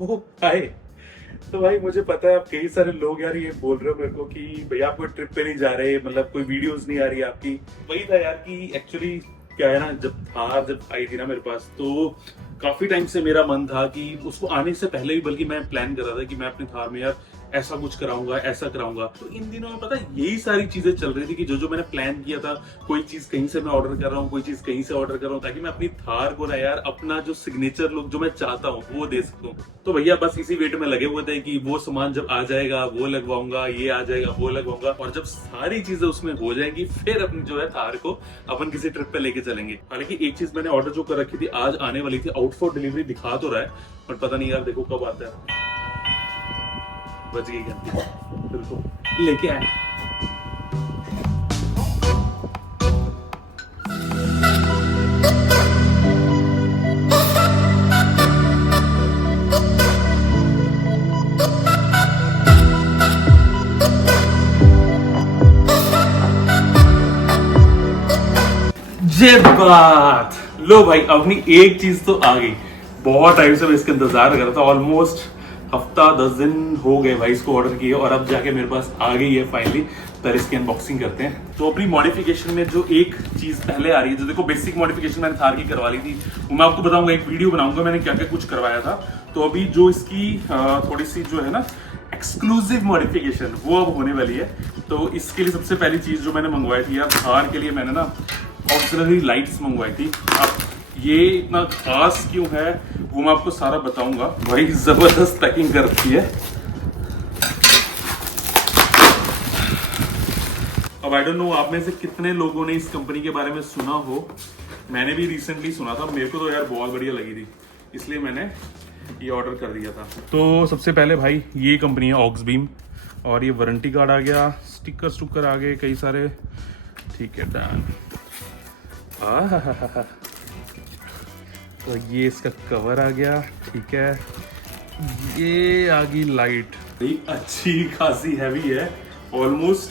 ओह हाय। तो भाई मुझे पता है आप कई सारे लोग यार ये बोल रहे हो मेरे को कि भैया आप कोई ट्रिप पे नहीं जा रहे, मतलब कोई वीडियोस नहीं आ रही आपकी। वही था यार कि एक्चुअली क्या है ना, जब आई थी ना मेरे पास, तो काफी टाइम से मेरा मन था कि उसको आने से पहले भी, बल्कि मैं प्लान कर रहा था कि मैं अपने थार में यार ऐसा कुछ कराऊंगा, ऐसा कराऊंगा। तो इन दिनों में पता है यही सारी चीजें चल रही थी कि जो जो मैंने प्लान किया था, कोई चीज कहीं से मैं ऑर्डर कर रहा हूँ, कोई चीज कहीं से ऑर्डर कर रहा हूँ, ताकि मैं अपनी थार को ना यार अपना जो सिग्नेचर लुक जो मैं चाहता हूँ वो दे सकूं। तो भैया बस इसी वेट में लगे हुए थे कि वो सामान जब आ जाएगा वो लगवाऊंगा, ये आ जाएगा वो लगवाऊंगा, और जब सारी चीजें उसमें हो जाएंगी फिर अपनी जो है थार को अपन किसी ट्रिप पे लेके चलेंगे। हालांकि एक चीज मैंने ऑर्डर जो कर रखी थी आज आने वाली थी, आउट फॉर डिलीवरी दिखा तो रहा है, पर पता नहीं यार देखो कब आता है। बच गई घंटी, बिल्कुल लेके आया। ये बात लो भाई, अपनी एक चीज तो आ गई। बहुत टाइम से मैं इसका इंतजार कर रहा था, ऑलमोस्ट हफ्ता 10 दिन हो गए भाई इसको ऑर्डर किए, और अब जाके मेरे पास आ गई है फाइनली। पहले इसकी अनबॉक्सिंग करते हैं। तो अपनी मॉडिफिकेशन में जो एक चीज पहले आ रही है, जो देखो बेसिक मॉडिफिकेशन मैंने थार की करवा ली थी, वो मैं आपको बताऊंगा, एक वीडियो बनाऊंगा मैंने क्या क्या कुछ करवाया था। तो अभी जो इसकी थोड़ी सी जो है ना एक्सक्लूसिव मॉडिफिकेशन वो अब होने वाली है। तो इसके लिए सबसे पहली चीज जो मैंने मंगवाई थी यार, थार के लिए मैंने ना ऑक्सिलरी लाइट्स मंगवाई थी। अब ये इतना खास क्यों है वो मैं आपको सारा बताऊंगा। भाई जबरदस्त पैकिंग कर रखी है। अब आई डोंट नो आप में से कितने लोगों ने इस कंपनी के बारे में सुना हो। मैंने भी रिसेंटली सुना था, मेरे को तो यार बहुत बढ़िया लगी थी, इसलिए मैंने ये ऑर्डर कर दिया था। तो सबसे पहले भाई ये कंपनी है ऑक्सबीम, और ये वारंटी कार्ड आ गया, स्टिकर आ गए कई सारे। ठीक है डन। तो ये इसका कवर आ गया, ठीक है। ये आ गई लाइट, अच्छी खासी हैवी है, ऑलमोस्ट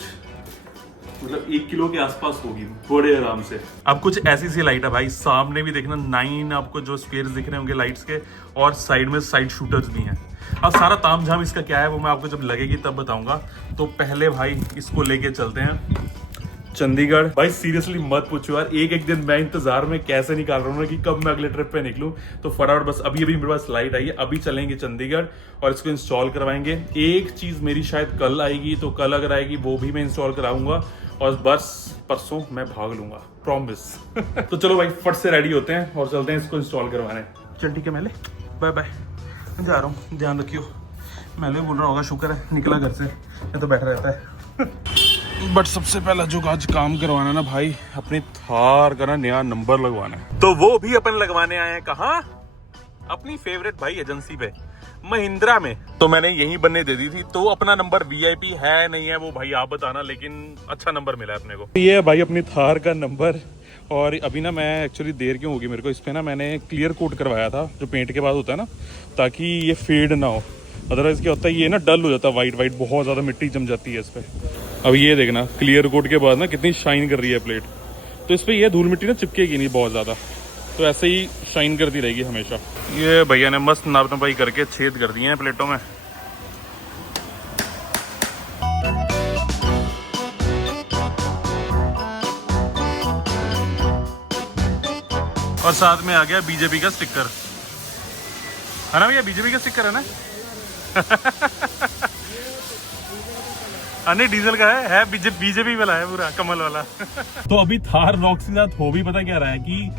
मतलब 1 किलो के आसपास होगी बड़े आराम से। अब कुछ ऐसी सी लाइट है भाई, सामने भी देखना 9 आपको जो स्पेयर्स दिख रहे होंगे लाइट्स के, और साइड में साइड शूटर्स भी हैं। अब सारा तामझाम इसका क्या है वो मैं आपको जब लगेगी तब बताऊंगा। तो पहले भाई इसको लेके चलते हैं चंडीगढ़। भाई सीरियसली मत पूछो यार, एक दिन मैं इंतजार में कैसे निकाल रहा हूँ कि कब मैं अगले ट्रिप पे निकलूं। तो फटाफट बस अभी मेरे पास लाइट आई है, अभी चलेंगे चंडीगढ़ और इसको इंस्टॉल करवाएंगे। एक चीज मेरी शायद कल आएगी, तो कल अगर आएगी वो भी मैं इंस्टॉल कराऊंगा, और बस परसों मैं भाग लूंगा, प्रॉमिस। तो चलो भाई फट से रेडी होते हैं और चलते हैं इसको इंस्टॉल करवाने। चल ठीक है मेले, बाय बाय, मैं जा रहा हूँ, ध्यान रखियो। मेले बोल रहा होगा शुक्र है निकला घर से, मैं तो बैठा रहता है। बट सबसे पहला जो आज काम करवाना ना भाई, अपनी थार का ना नया नंबर लगवाना है। तो वो भी अपन लगवाने आए हैं कहाँ? अपनी फेवरेट भाई एजेंसी पे, महिंद्रा में। तो मैंने यही बनने दे दी थी। तो अपना नंबर वीआईपी है नहीं है वो भाई आप बताना, लेकिन अच्छा नंबर मिला है अपने को। ये है भाई अपनी थार का नंबर। और अभी ना मैं एक्चुअली देर क्यों होगी मेरे को, इस पे ना मैंने क्लियर कोट करवाया था जो पेंट के बाद होता है ना, ताकि ये फेड ना हो। अदरवाइज क्या होता है ये ना डल हो जाता है, वाइट बहुत ज्यादा मिट्टी जम जाती है इस पे। अब ये देखना क्लियर कोट के बाद ना कितनी शाइन कर रही है प्लेट। तो इस पे ये धूल मिट्टी ना चिपकेगी नहीं बहुत ज्यादा, तो ऐसे ही शाइन करती रहेगी हमेशा। ये भैया ने मस्त नाप नपाई करके छेद कर दिए हैं प्लेटों में। और साथ में आ गया बीजेपी का स्टिकर, है ना भैया? बीजेपी का स्टिकर है ना? नहीं डीजल का है बीजेपी वाला है पूरा कमल वाला। तो अभी थार रॉक्स के साथ हो भी पता क्या रहा है कि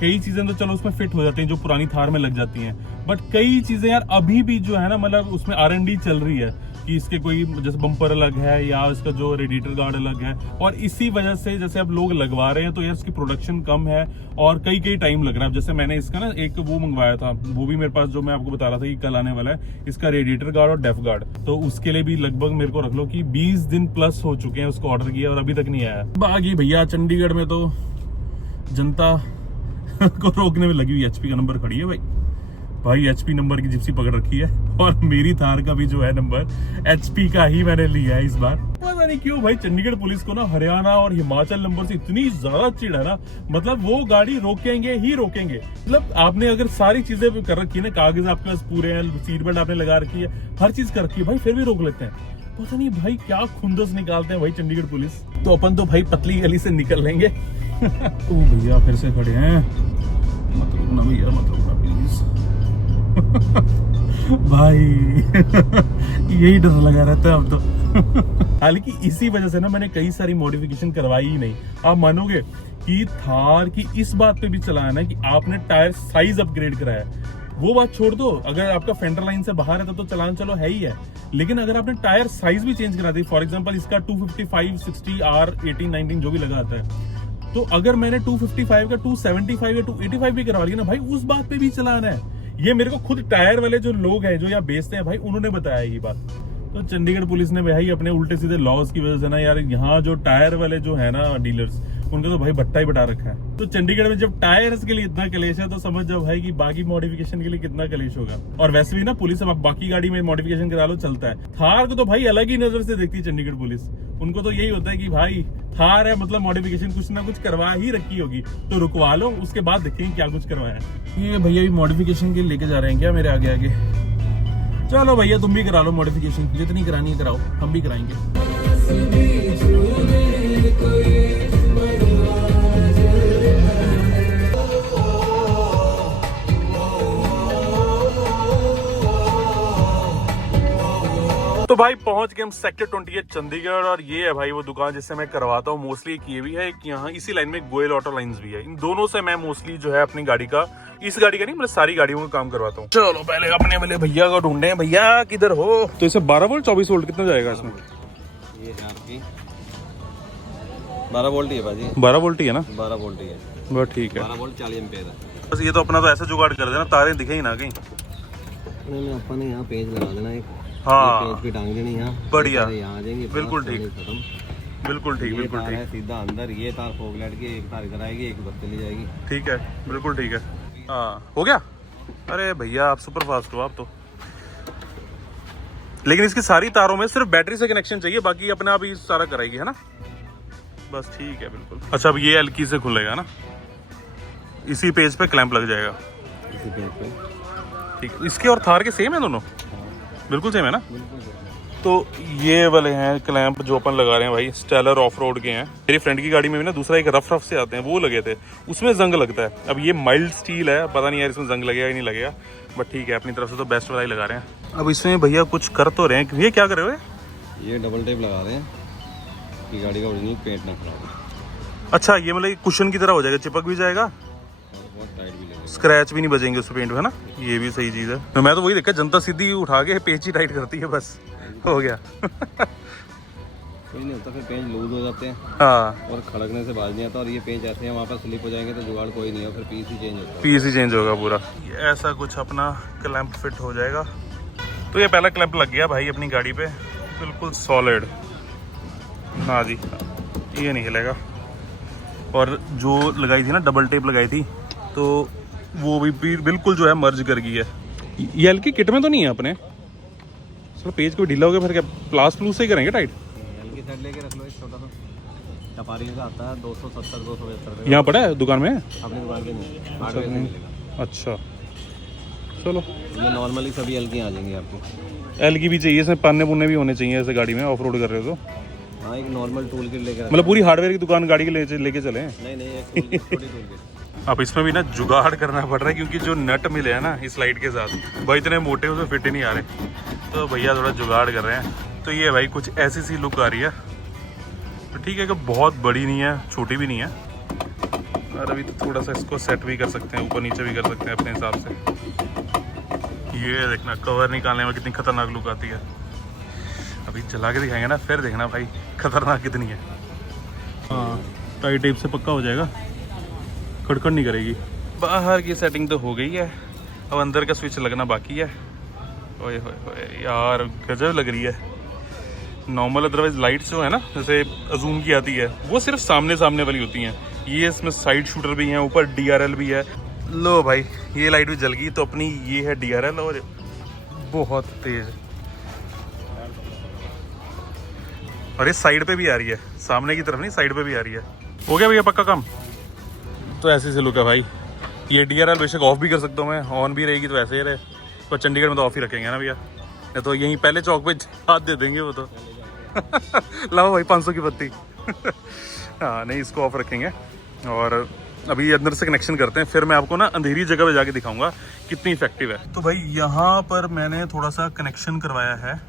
कई चीजें तो चलो उसमें फिट हो जाती हैं जो पुरानी थार में लग जाती हैं, बट कई चीजें यार अभी भी जो है ना, मतलब उसमें R&D चल रही है कि इसके कोई जैसे बम्पर अलग है या इसका जो रेडिएटर गार्ड अलग है, और इसी वजह से जैसे अब लोग लगवा रहे हैं तो यार इसकी प्रोडक्शन कम है और कई टाइम लग रहा है। जैसे मैंने इसका ना एक वो मंगवाया था, वो भी मेरे पास जो मैं आपको बता रहा था कि कल आने वाला है, इसका रेडिएटर गार्ड और डेफ गार्ड। तो उसके लिए भी लगभग मेरे को रख लो कि 20 दिन प्लस हो चुके हैं उसको ऑर्डर किया और अभी तक नहीं आया। बाकी भैया चंडीगढ़ में तो जनता को रोकने में लगी हुई, HP का नंबर खड़ी है भाई, भाई HP नंबर की जिप्सी पकड़ रखी है और मेरी थार का भी जो है नंबर HP का ही मैंने लिया है इस बार। पता नहीं क्यों भाई चंडीगढ़ पुलिस को ना हरियाणा और हिमाचल नंबर से इतनी ज्यादा चिढ़ है ना, मतलब वो गाड़ी रोकेंगे ही रोकेंगे। मतलब आपने अगर सारी चीजें कर रखी है ना, कागज आपके पास पूरे हैं, सीट बेल्ट आपने लगा रखी है, हर चीज कर रखी है भाई, फिर भी रोक लेते हैं। पता नहीं भाई क्या खुंदस निकालते हैं भाई चंडीगढ़ पुलिस। तो अपन तो भाई पतली गली से निकल लेंगे। ओ भैया फिर से खड़े हैं, मत रुकना भैया, मत रुकना प्लीज। भाई यही डर लगा रहता है अब तो। हालांकि इसी वजह से ना मैंने कई सारी मॉडिफिकेशन करवाई ही नहीं। आप मानोगे कि थार की इस बात पे भी चलाना है कि आपने टायर साइज अपग्रेड कराया, वो बात छोड़ दो, अगर आपका फेंडर लाइन से बाहर है तो चलान चलो है ही है, लेकिन अगर आपने टायर साइज भी चेंज करा दी, फॉर एग्जांपल इसका 255, 60, R 18, 19 जो भी लगा आता है, तो अगर मैंने 255 का 275 या 285 भी करवा लिया ना भाई, उस बात पे भी चलान है। ये मेरे को खुद टायर वाले जो लोग हैं जो यहाँ बेचते हैं भाई, उन्होंने बताया ये बात। तो चंडीगढ़ पुलिस ने भाई अपने उल्टे सीधे लॉज की वजह से ना यार, यहाँ जो टायर वाले जो है ना डीलर्स, उनका तो भाई भट्टा ही बटा रखा है। तो चंडीगढ़ में जब टायर्स के लिए इतना कलेश है तो समझ जाओ भाई कि बाकी मॉडिफिकेशन के लिए कितना कलेश होगा। और वैसे भी ना पुलिस अब बाकी गाड़ी में मॉडिफिकेशन करा लो चलता है, थार को तो भाई अलग ही नजर से देखती है चंडीगढ़ पुलिस। उनको तो यही होता है कि भाई थार है मतलब मॉडिफिकेशन कुछ ना कुछ करवा ही रखी होगी, तो रुकवा लो, उसके बाद देखेंगे क्या कुछ करवाया। ये भैया भी मॉडिफिकेशन के लेके जा रहे हैं क्या मेरे आगे आगे? चलो भैया तुम भी करा लो मॉडिफिकेशन, जितनी करानी है कराओ, हम भी कराएंगे। तो भाई पहुंच गए हम सेक्टर 28 चंडीगढ़, और ये है भाई वो दुकान जिससे मैं करवाता हूँ मोस्टली। एक ये भी है, एक यहाँ इसी लाइन में गोयल ऑटो लाइंस भी है। इन दोनों से मैं मोस्टली जो है अपनी गाड़ी का, इस गाड़ी का नहीं मतलब सारी गाड़ियों का काम करवाता हूँ। चलो पहले अपने वाले भैया को ढूंढे, भैया किधर हो? तो इसे 12 वोल्ट 24 वोल्ट कितना जाएगा इसमें? ये है आपकी 12 वोल्ट ही है भाजी, 12 वोल्ट ही है ना? 12 वोल्ट ही है बस ठीक है, 12 वोल्ट 40 एम्पीयर है। बस ये तो अपना तो ऐसे जुगाड़ कर देना, तारे दिखे ही ना कहीं। नहीं अपन यहाँ पेज लगा देना, एक हाँ पेज पे टांग देनी यहाँ, बढ़िया, यहाँ आ जाएंगे, बिल्कुल ठीक, खत्म, बिल्कुल ठीक, बिल्कुल ठीक। सीधा अंदर ये तार फोगलाइट की, एक तार इधर आएगी, एक उधर चली जाएगी। ठीक है, बिल्कुल ठीक है। हाँ हो गया। अरे भैया आप सुपर फास्ट हो आप तो। लेकिन इसकी सारी तारों में सिर्फ बैटरी से कनेक्शन चाहिए, बाकी अपने आप ही सारा कराएगी, है ना? बस ठीक है, बिल्कुल। अच्छा अब ये एलकी से खुलेगा ना, इसी पेज पे क्लैंप लग जाएगा, इसी पेज पे। ठीक, इसके और थार के सेम है दोनों? बिल्कुल सेम है ना? तो ये वाले हैं क्लैंप जो अपन लगा रहे हैं भाई, स्टेलर ऑफ रोड के हैं। मेरी फ्रेंड की गाड़ी में भी ना दूसरा एक रफ रफ से आते हैं, वो लगे थे, उसमें जंग लगता है। अब ये माइल्ड स्टील है, पता नहीं यार इसमें जंग लगेगा या नहीं लगेगा, बट ठीक है अपनी तरफ से तो बेस्ट वाला ही लगा रहे हैं। अब इसमें भैया कुछ कर तो रहे हैं, ये क्या कर रहे हो? ये डबल टेप लगा रहे हैं कि गाड़ी का ओरिजिनल पेंट ना खराब हो। अच्छा ये मतलब कुशन की तरह हो जाएगा, चिपक भी जाएगा और बहुत टाइट भी लगेगा, स्क्रैच भी नहीं बचेंगे उस पेंट में, है ना? ये भी सही चीज़ है। तो मैं तो वही देखा, जनता सीधी उठा के पेच ही टाइट करती है, बस हो गया। कोई नहीं होता, फिर पेंच लूज हो जाते हैं हाँ, और खड़कने से बाज नहीं आता, और ये पेंच ऐसे हैं वहाँ पर स्लिप हो जाएंगे तो जुगाड़ कोई नहीं है, फिर पीस ही चेंज होता है। पीस ही चेंज होगा पूरा। ऐसा कुछ अपना क्लैंप फिट हो जाएगा। तो ये पहला क्लैंप लग गया भाई अपनी गाड़ी पे, बिल्कुल सॉलिड। हाँ जी, ये नहीं हिलेगा। और जो लगाई थी ना डबल टेप लगाई थी, तो वो भी बिल्कुल जो है मर्ज कर गई है। ये हल्की किट में तो नहीं है अपने, सर पेज को ढीला हो गया, फिर क्या प्लास प्लूस से ही करेंगे टाइट? हल्की साइड लेके रख लो, एक छोटा सा टपारी का आता है 270 275 यहाँ पड़ा है दुकान में? अपनी दुकान के नहीं। अच्छा चलो, ये नॉर्मली सभी हल्की आ जाएंगी आपको। एल की भी चाहिए, इसमें पन्ने पुन्ने भी होने चाहिए ऐसे गाड़ी में ऑफ रोड कर रहे हो तो। हाँ एक नॉर्मल टूल किट लेकर, मतलब पूरी हार्डवेयर की दुकान गाड़ी के लेके चले? नहीं एक छोटी टूल किट। अब इसमें भी ना जुगाड़ करना पड़ रहा है, क्योंकि जो नट मिले हैं ना इस लाइट के साथ भाई इतने मोटे उसमें फिट ही नहीं आ रहे, तो भैया थोड़ा जुगाड़ कर रहे हैं। तो ये भाई कुछ ऐसी सी लुक आ रही है, तो ठीक है कि बहुत बड़ी नहीं है छोटी भी नहीं है, और अभी तो थोड़ा सा इसको सेट भी कर सकते हैं, ऊपर नीचे भी कर सकते हैं अपने हिसाब से। ये देखना कवर निकालने में कितनी खतरनाक लुक आती है, अभी चला के दिखाएंगे ना, फिर देखना भाई खतरनाक कितनी है। हाँ टाइट टेप से पक्का हो जाएगा, खड़खड़ नहीं करेगी। बाहर की सेटिंग तो हो गई है, अब अंदर का स्विच लगना बाकी है। ओए होए यार गजब लग रही है। नॉर्मल अदरवाइज लाइट्स जो है ना जैसे अजूम की आती है, वो सिर्फ सामने सामने वाली होती हैं, ये इसमें साइड शूटर भी हैं, ऊपर DRL भी है, लो भाई ये लाइट भी जल गई। तो अपनी ये है DRL और बहुत तेज, और ये साइड पे भी आ रही है, सामने की तरफ नहीं साइड पे भी आ रही है। हो गया भैया पक्का काम। तो ऐसे से लुक है भाई। ये DRL बेशक ऑफ भी कर सकता हूँ मैं, ऑन भी रहेगी तो ऐसे ही रहे, पर चंडीगढ़ में तो ऑफ ही रखेंगे ना भैया, नहीं तो यहीं पहले चौक पे हाथ दे देंगे वो तो। लाओ भाई 500 की पत्ती। हाँ नहीं, इसको ऑफ रखेंगे। और अभी अंदर से कनेक्शन करते हैं, फिर मैं आपको ना अंधेरी जगह पे जाके दिखाऊंगा कितनी इफेक्टिव है। तो भाई यहाँ पर मैंने थोड़ा सा कनेक्शन करवाया है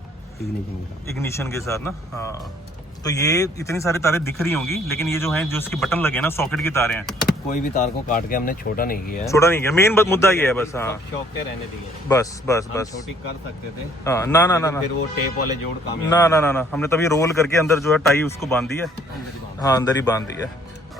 इग्निशन के साथ ना। हाँ तो ये इतनी सारी तारें दिख रही होंगी, लेकिन ये जो है जो इसके बटन लगे ना सॉकेट की तारें हैं, कोई भी तार को काट के हमने छोटा नहीं किया है। छोटा नहीं किया, मेन मुद्दा ये है बस। हाँ शौक के रहने दिए, बस बस बस। छोटी कर सकते थे। हाँ ना ना ना ना, फिर वो टेप वाले जोड़ काम ना ना ना ना, हमने तभी रोल करके अंदर जो है टाई उसको बांध दी है। हाँ अंदर ही बांध दी है।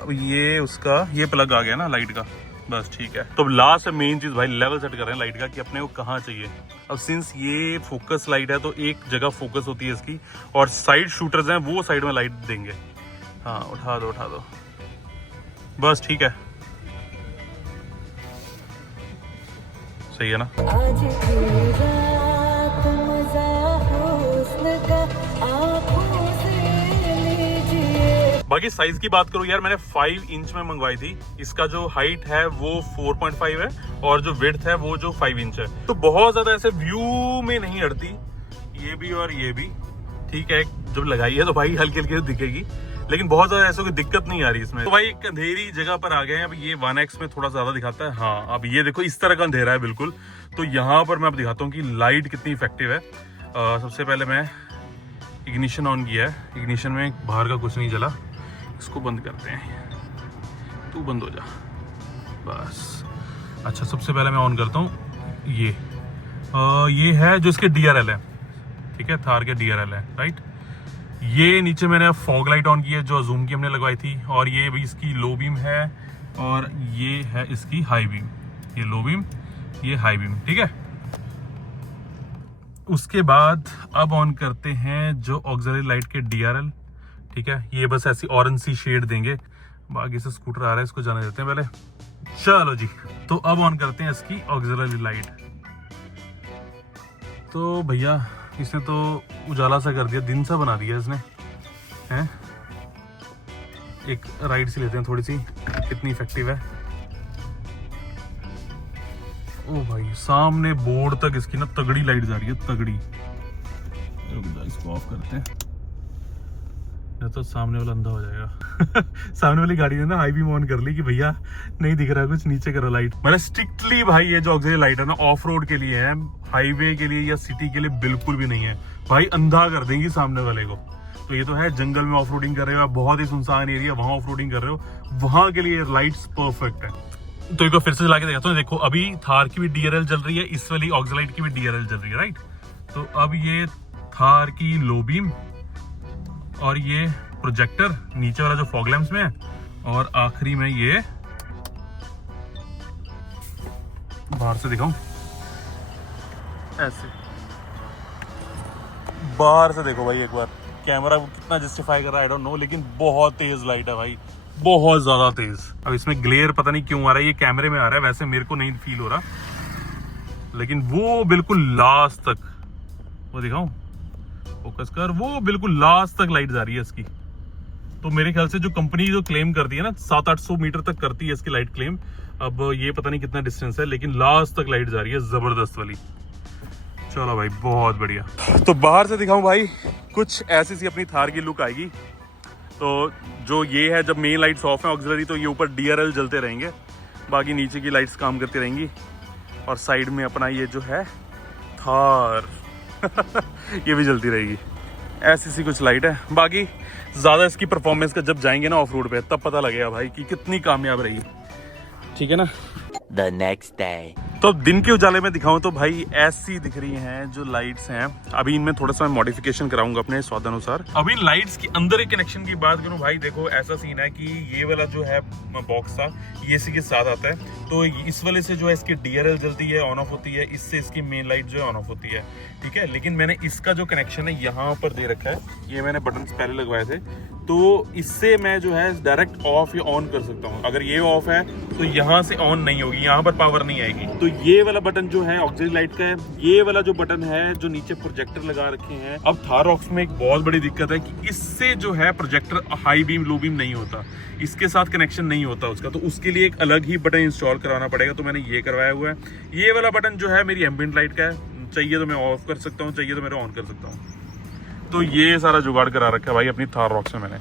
अब ये उसका ये प्लग आ गया ना लाइट का, बस ठीक है। तो लास्ट मेन चीज भाई लेवल सेट कर रहे हैं लाइट का कि अपने को कहाँ चाहिए। अब सिंस ये फोकस लाइट है तो एक जगह फोकस होती है इसकी, और साइड शूटर्स हैं वो साइड में लाइट देंगे। हाँ उठा दो बस ठीक है, सही है ना। आज की रात मजा हुस्न का आँखों से लीजिए। बाकी साइज की बात करूं यार, मैंने 5 इंच में मंगवाई थी। इसका जो हाइट है वो 4.5 है और जो विड्थ है वो जो 5 इंच है। तो बहुत ज्यादा ऐसे व्यू में नहीं अड़ती, ये भी और ये भी ठीक है। जब लगाई है तो भाई हल्की हल्की दिखेगी, लेकिन बहुत ज्यादा ऐसा कोई दिक्कत नहीं आ रही इसमें। तो भाई एक अंधेरी जगह पर आ गए हैं। अब ये 1x में थोड़ा ज्यादा दिखाता है। हाँ अब ये देखो इस तरह का अंधेरा है बिल्कुल। तो यहाँ पर मैं अब दिखाता हूँ कि लाइट कितनी इफेक्टिव है। सबसे पहले मैं इग्निशन ऑन किया है। इग्निशन में बाहर का कुछ नहीं जला, इसको बंद करते हैं। तू बंद हो जा बस। अच्छा सबसे पहले मैं ऑन करता हूँ ये है जो इसके DRL है, ठीक है, थार के DRL है राइट। ये नीचे मैंने फॉग लाइट ऑन की है जो जूम की हमने लगवाई थी, और ये भी इसकी लो बीम है, और ये है इसकी हाई बीम। ये लो बीम, ये हाई बीम, ठीक है। उसके बाद अब ऑन करते हैं जो ऑक्सिलरी लाइट के DRL, ठीक है। ये बस ऐसी ऑरेंज सी शेड देंगे। बाकी से स्कूटर आ रहा है, इसको जाने देते हैं पहले। चलो जी, तो अब ऑन करते हैं इसकी ऑक्सिलरी लाइट। तो भैया इसने तो उजाला सा कर दिया, दिन सा बना दिया इसने, हैं। एक राइट से लेते हैं थोड़ी सी, कितनी इफेक्टिव है। ओ भाई सामने बोर्ड तक इसकी ना तगड़ी लाइट जा रही है, तगड़ी। रुक जा, इसको ऑफ करते हैं, नहीं तो सामने वाला अंधा हो जाएगा। सामने वाली गाड़ी ने ना हाई बीम ऑन कर ली कि भैया नहीं दिख रहा कुछ, नीचे करो लाइट। मतलब स्ट्रिक्टली भाई ये जो ऑक्सिलरी लाइट है ना ऑफ रोड के लिए है, हाईवे के लिए या सिटी के लिए बिल्कुल भी नहीं है भाई। अंधा कर देंगी सामने वाले को। तो ये तो है जंगल में ऑफ रोडिंग कर रहे हो, आप बहुत ही सुनसान एरिया वहां ऑफ रोडिंग कर रहे हो, वहां के लिए लाइट्स परफेक्ट है। तो एक बार फिर से चला के दिखाता हूँ। देखो अभी थार की भी DRL जल रही है, इस वाली ऑक्सिलरी लाइट की भी DRL जल रही है राइट। तो अब ये थार की लो बीम, और ये प्रोजेक्टर नीचे वाला जो फॉग लैंप्स में है, और आखिरी में ये बाहर से दिखाऊं ऐसे। बाहर से देखो भाई एक बार, कैमरा कितना जस्टिफाई कर रहा है आई डोंट नो, लेकिन बहुत तेज लाइट है भाई, बहुत ज्यादा तेज। अब इसमें ग्लेयर पता नहीं क्यों आ रहा है, ये कैमरे में आ रहा है, वैसे मेरे को नहीं फील हो रहा, लेकिन वो बिल्कुल लास्ट तक, वो दिखाऊं, फोकस कर, वो बिल्कुल लास्ट तक लाइट जा रही है इसकी। तो मेरे ख्याल से जो कंपनी जो क्लेम करती है ना 700-800 मीटर तक करती है इसकी लाइट क्लेम। अब ये पता नहीं कितना डिस्टेंस है, लेकिन लास्ट तक लाइट जा रही है, जबरदस्त वाली। चलो भाई बहुत बढ़िया। तो बाहर से दिखाऊं भाई, कुछ ऐसी सी अपनी थार की लुक आएगी। तो जो ये है, जब मेन लाइट्स ऑफ है ऑक्सिलरी, तो ये ऊपर DRL जलते रहेंगे, बाकी नीचे की लाइट्स काम करती रहेंगी, और साइड में अपना ये जो है थार ये भी जलती रहेगी। ऐसी सी कुछ लाइट है। बाकी ज्यादा इसकी परफॉर्मेंस का जब जाएंगे ना ऑफ रोड पे, तब पता लगेगा भाई कि कितनी कामयाब रही, ठीक है ना। The next day. तो दिन के उजाले में दिखाऊं तो भाई ऐसी दिख रही हैं जो लाइट्स हैं। अभी इनमें थोड़ा सा मैं मॉडिफिकेशन कराऊंगा अपने स्वादानुसार। अभी लाइट्स की अंदर एक कनेक्शन की बात करूं भाई, देखो ऐसा सीन है कि ये वाला जो है बॉक्स था ये इसी के साथ आता है, तो इस वाले से जो है इसकी DRL जलती है, ऑन ऑफ होती है, इससे इसकी मेन लाइट जो है ऑन ऑफ होती है, ठीक है। लेकिन मैंने इसका जो कनेक्शन है यहाँ पर दे रखा है, ये मैंने बटन पहले लगवाए थे, तो इससे मैं जो है डायरेक्ट ऑफ या ऑन कर सकता हूँ। अगर ये ऑफ है तो यहाँ से ऑन नहीं होगी, यहाँ पर पावर नहीं आएगी। तो ये वाला बटन जो है ऑक्सिलरी लाइट का है, ये वाला जो बटन है जो नीचे प्रोजेक्टर लगा रखे हैं। अब थार रॉक्स में एक बहुत बड़ी दिक्कत है कि इससे जो है projector high beam low beam नहीं होता, इसके साथ कनेक्शन नहीं होता उसका, तो उसके लिए एक अलग ही बटन इंस्टॉल कराना पड़ेगा। तो मैंने ये करवाया हुआ है। ये वाला बटन जो है मेरी एम्बिएंट लाइट का है, चाहिए तो मैं ऑफ कर सकता हूँ, चाहिए तो मैं ऑन कर सकता हूँ। तो ये सारा जुगाड़ करा रखा है भाई अपनी थार रॉक्स में मैंने।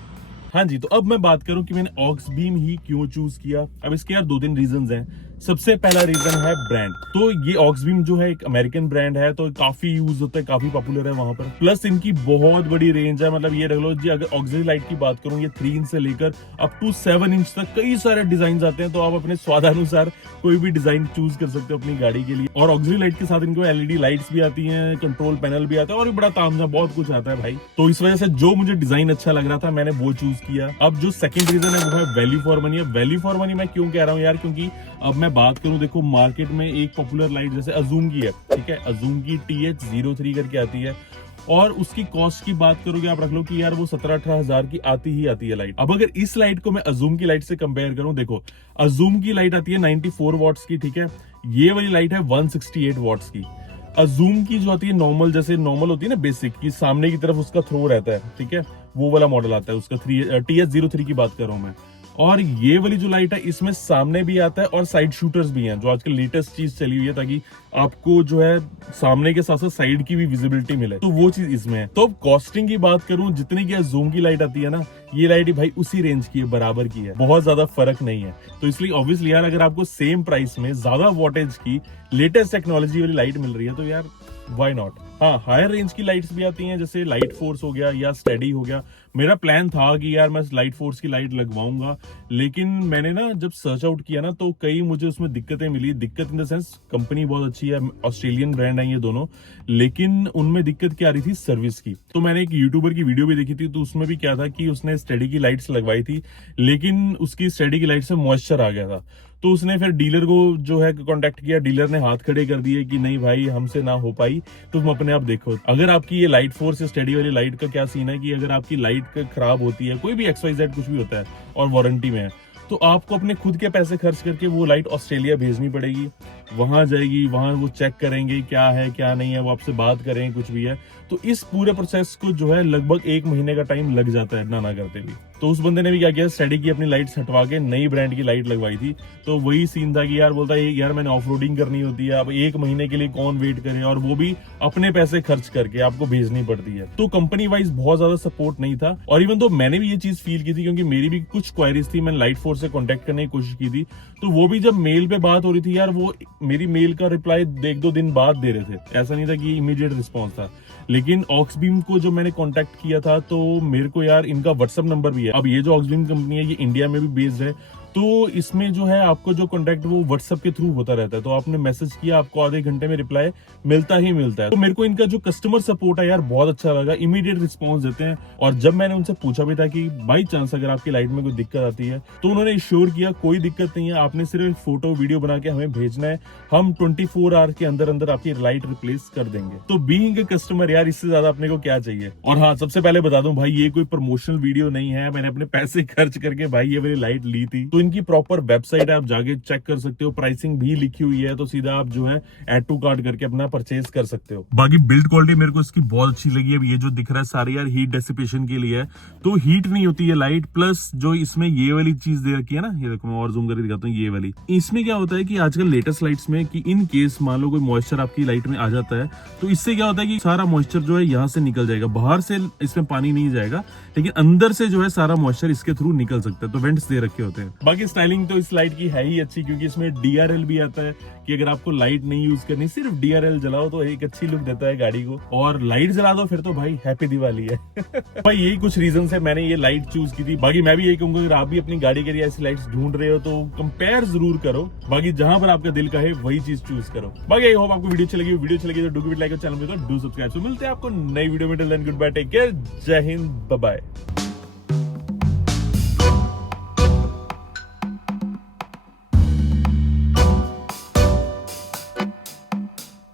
हाँ जी, तो अब मैं बात करूं कि मैंने ऑक्स बीम ही क्यों चूज किया। अब इसके यार 2-3 रीजंस हैं। सबसे पहला रीजन है ब्रांड। तो ये ऑक्स बीम जो है एक अमेरिकन ब्रांड है, तो काफी यूज होता है, काफी पॉपुलर है वहां पर। प्लस इनकी बहुत बड़ी रेंज है, मतलब ये रख लो जी, अगर ऑक्सिलरी लाइट की बात करूं, ये 3 इंच से लेकर अप टू 7 इंच तक कई सारे डिजाइन आते हैं। तो आप अपने स्वादानुसार कोई भी डिजाइन चूज कर सकते हो अपनी गाड़ी के लिए। और ऑक्सिलरी लाइट के साथ इनको एलईडी लाइट्स भी आती हैं, कंट्रोल पैनल भी आता है, और भी बड़ा तामझाम बहुत कुछ आता है भाई। तो इस वजह से जो मुझे डिजाइन अच्छा लग रहा था मैंने वो चूज किया। अब जो सेकंड रीजन है वो है value for money. Value for money मैं क्यों कह रहा हूँ यार, क्योंकि अब मैं बात करूं, देखो मार्केट में एक पॉपुलर लाइट जैसे अजूम की है, ठीक है, अजूम की TH03 करके आती है, और उसकी कॉस्ट की बात करोगे आप रख लो कि यार वो 17-18 हजार की आती है लाइट। अब अगर इस लाइट को मैं अजूम की लाइट से कंपेयर करूं, देखो अजूम की लाइट आती है 94 वॉट्स की, ठीक है, ये वाली लाइट है 168 वॉट्स की। अजूम की जो आती है नॉर्मल, जैसे नॉर्मल होती है ना बेसिक की, सामने की तरफ उसका थ्रो रहता है, ठीक है, वो वाला मॉडल आता है उसका। TH03 की बात कर रहा हूं मैं। और ये वाली जो लाइट है इसमें सामने भी आता है और साइड शूटर्स भी हैं, जो आजकल लेटेस्ट चीज चली हुई है, ताकि आपको जो है सामने के साथ साथ साइड की भी विजिबिलिटी मिले, तो वो चीज इसमें है। तो अब कॉस्टिंग की बात करूं, जितने की जूम की लाइट आती है ना, ये लाइट भाई उसी रेंज की है, बराबर की है, बहुत ज्यादा फर्क नहीं है। तो इसलिए ऑब्वियसली यार अगर आपको सेम प्राइस में ज्यादा वोल्टेज की लेटेस्ट टेक्नोलॉजी वाली लाइट मिल रही है तो यार व्हाई नॉट। हाँ, हायर रेंज की लाइट्स भी आती हैं, जैसे लाइट फोर्स हो गया या स्टेडी हो गया। मेरा प्लान था कि यार मैं लाइट फोर्स की लाइट लगवाऊंगा, लेकिन मैंने ना जब सर्च आउट किया ना तो कई मुझे उसमें दिक्कतें मिली। दिक्कत इन द सेंस, कंपनी बहुत अच्छी है, ऑस्ट्रेलियन ब्रांड है ये दोनों, लेकिन उनमें दिक्कत क्या आ रही थी, सर्विस की। तो मैंने एक यूट्यूबर की वीडियो भी देखी थी, तो उसमें भी क्या था कि उसने स्टेडी की लाइट्स लगवाई थी, लेकिन उसकी स्टेडी की लाइट से मॉइस्चर आ गया था। तो उसने फिर डीलर को जो है कांटेक्ट किया, डीलर ने हाथ खड़े कर दिए कि नहीं भाई हमसे ना हो पाई, तुम अपने आप देखो। अगर आपकी ये लाइट फोर्स स्टडी वाली लाइट का क्या सीन है कि अगर आपकी लाइट खराब होती है, कोई भी XYZ कुछ भी होता है और वारंटी में है, तो आपको अपने खुद के पैसे खर्च करके वो लाइट ऑस्ट्रेलिया भेजनी पड़ेगी, वहां जाएगी, वहां वो चेक करेंगे क्या है क्या नहीं है, वो आपसे बात करेंगे कुछ भी है। तो इस पूरे प्रोसेस को जो है लगभग 1 महीने का टाइम लग जाता है ना करते भी। तो उस बंदे ने भी क्या किया, स्टडी की अपनी लाइट्स हटवा के नई ब्रांड की लाइट लगवाई थी। तो वही सीन था कि यार बोलता है यार मैंने ऑफ रोडिंग करनी होती है, अब 1 महीने के लिए कौन वेट करे, और वो भी अपने पैसे खर्च करके आपको भेजनी पड़ती है। तो कंपनी वाइज बहुत ज्यादा सपोर्ट नहीं था। और इवन तो मैंने भी ये चीज फील की थी, क्योंकि मेरी भी कुछ क्वायरीज थी, मैंने लाइट फोर्स से कॉन्टेक्ट करने की कोशिश की थी, तो वो भी जब मेल पे बात हो रही थी यार, वो मेरी मेल का रिप्लाई 1-2 दिन बाद दे रहे थे, ऐसा नहीं था कि इमीडिएट रिस्पॉन्स था। लेकिन ऑक्सबीम को जो मैंने कांटेक्ट किया था, तो मेरे को यार इनका व्हाट्सएप नंबर भी है। अब ये जो ऑक्सबीम कंपनी है ये इंडिया में भी बेस्ड है, तो इसमें जो है आपको जो कांटेक्ट वो व्हाट्सएप के थ्रू होता रहता है। तो आपने मैसेज किया, आपको आधे घंटे में रिप्लाई मिलता ही मिलता है। तो मेरे को इनका जो कस्टमर सपोर्ट है यार बहुत अच्छा लगा, इमीडिएट रिस्पॉन्स देते हैं। और जब मैंने उनसे पूछा भी था कि बाई चांस अगर आपकी लाइट में कोई दिक्कत आती है, तो उन्होंने इंश्योर किया कोई दिक्कत नहीं है, आपने सिर्फ फोटो वीडियो बना के हमें भेजना है, हम 24 आवर के अंदर अंदर आपकी लाइट रिप्लेस कर देंगे। तो बीइंग अ कस्टमर यार इससे ज्यादा अपने को क्या चाहिए। और हाँ, सबसे पहले बता दूं भाई, ये कोई प्रमोशनल वीडियो नहीं है, मैंने अपने पैसे खर्च करके भाई ये वाली लाइट ली थी। तो इनकी प्रॉपर वेबसाइट है, आप जाके चेक कर सकते हो, प्राइसिंग भी लिखी हुई है, तो सीधा आप जो है ऐड टू कार्ट करके अपना परचेज कर सकते हो। बाकी बिल्ड क्वालिटी मेरे को इसकी बहुत अच्छी लगी। अब ये जो दिख रहा है सारे यार हीट डेसिपेशन के लिए है, तो हीट नहीं होती है लाइट। प्लस जो इसमें ये वाली चीज दे रखी है ना, ये देखो मैं और जूम करके दिखाता हूँ, ये वाली, इसमें क्या होता है कि आजकल लेटेस्ट लाइट्स में कि इन केस मान लो कोई मॉइस्चर आपकी लाइट में आ जाता है, तो इससे क्या होता है कि सारा मॉइस्चर जो है यहाँ से निकल जाएगा, बाहर से इसमें पानी नहीं जाएगा, लेकिन अंदर से जो है सारा मॉइस्चर इसके थ्रू निकल सकता है। तो वेंट्स दे रखे होते हैं। बाकी स्टाइलिंग तो इस लाइट की है ही अच्छी, क्योंकि इसमें DRL भी आता है कि अगर आपको लाइट नहीं यूज करनी, सिर्फ DRL जलाओ तो एक अच्छी लुक देता है गाड़ी को, और लाइट जला दो फिर तो भाई हैप्पी दिवाली है। भाई यही कुछ रीजन से मैंने ये लाइट चूज की थी। बाकी मैं भी यही कहूंगा, अगर आप भी अपनी गाड़ी के लिए ऐसी लाइट्स ढूंढ रहे हो तो कंपेयर जरूर करो, बाकी जहां पर आपका दिल कहे वही चीज चूज करो। बाकी आई होप आपको वीडियो अच्छी लगी तो do give it like, channel पे तो डू सब्सक्राइब। तो मिलते हैं आपको नई वीडियो में, till then goodbye, take care, जय हिंद, बाय बाय।